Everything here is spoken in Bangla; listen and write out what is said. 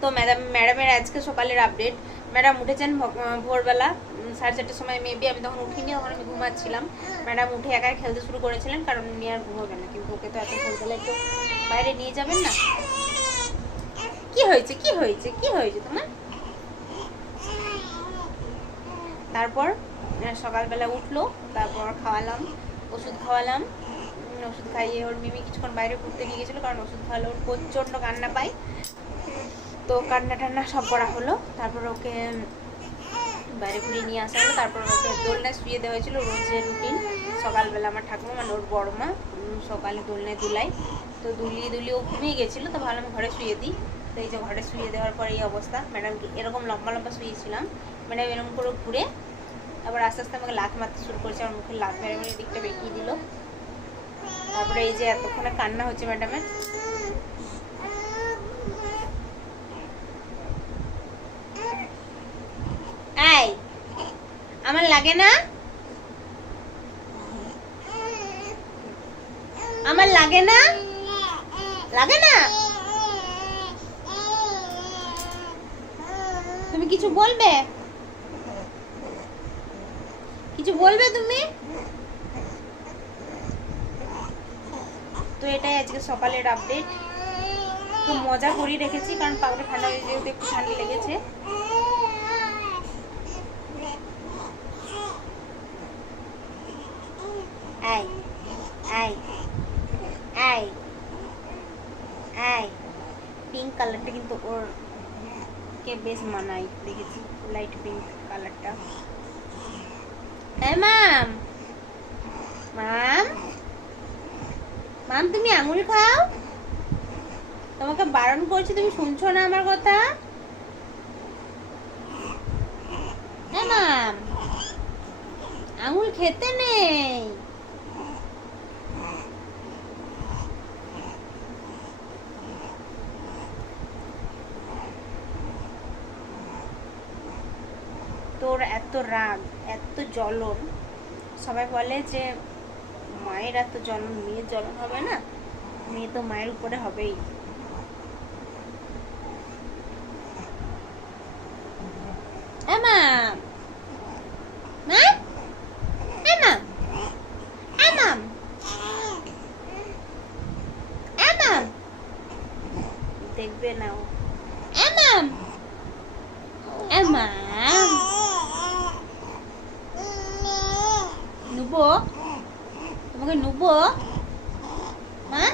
তো ম্যাডামের আজকে সকালের আপডেট। ম্যাডাম উঠেছেন ভোরবেলা 4:30টার সময় মেবি, আমি তখন উঠিনি, তখন আমি ঘুমাচ্ছিলাম। ম্যাডাম উঠে একাই খেলতে শুরু করেছিলেন, কারণ উনি আর ঘুমোবে না, কিন্তু ওকে তো এত ভোরবেলা একটু বাইরে নিয়ে যাবেন না। কি হয়েছে কি হয়েছে কি হয়েছে তোমার? তারপর সকালবেলা উঠলো, তারপর খাওয়ালাম, ওষুধ খাওয়ালাম। ওষুধ খাইয়ে ওর মিমি কিছুক্ষণ বাইরে ঘুরতে নিয়ে গেছিলো, কারণ ওষুধ খাওয়ালে ওর প্রচণ্ড কান্না পায়। তো কান্না টান্না সব করা হলো। তারপর ওকে বাইরে ঘুরিয়ে নিয়ে আসা হলো। তারপর ওকে দোলনায় শুয়ে দেওয়া হয়েছিল, রোজের রুটিন। সকালবেলা আমার ঠাকুমা, মানে ওর বড় মা, সকালে দোলনায় দুলাই। তো দুলিয়ে ও ঘুমিয়ে গেছিলো, তো ভালো আমি ঘরে শুয়ে দিই। তো এই যে ঘরে শুয়ে দেওয়ার পরে এই অবস্থা। ম্যাডামকে এরকম লম্বা লম্বা শুয়েছিলাম, ম্যাডাম এরকম করে ঘুরে আবার আস্তে আস্তে আমাকে লাথ মারতে শুরু করেছে। আমার মুখে লাথ মেরে মেরে দিকটা বেঁকিয়ে দিল। তারপরে এই যে এতক্ষণে কান্না হচ্ছে ম্যাডামের। আমার লাগে না, আমার লাগে না, লাগে না। তুমি কিছু বলবে, কিছু বলবে তুমি? তো এটাই আজকে সকালের আপডেট। খুব মজা করে রেখেছি, কারণ পাউডার ঠান্ডা হয়ে যেহেতু একটু ঠান্ডা লেগেছে। I I I I pink কালারটা কিন্তু ওর কে বেশ মানায়, দেখেছি লাইট পিঙ্ক কালারটা। মাম মাম মাম, তুমি আঙুল খাও, তোমাকে বারণ করছি, তুমি শুনছো না আমার কথা? হ্যাঁ মাম, আঙুল খেতে নেই। তোর এত রাগ, এত জ্বলন, সবাই বলে যে মায়ের এত জ্বলন, মেয়ের জ্বলন হবে না? মেয়ে তো মায়ের উপরে হবেই। দেখবে না ও। নুবো, তোমাকে নুবো মা।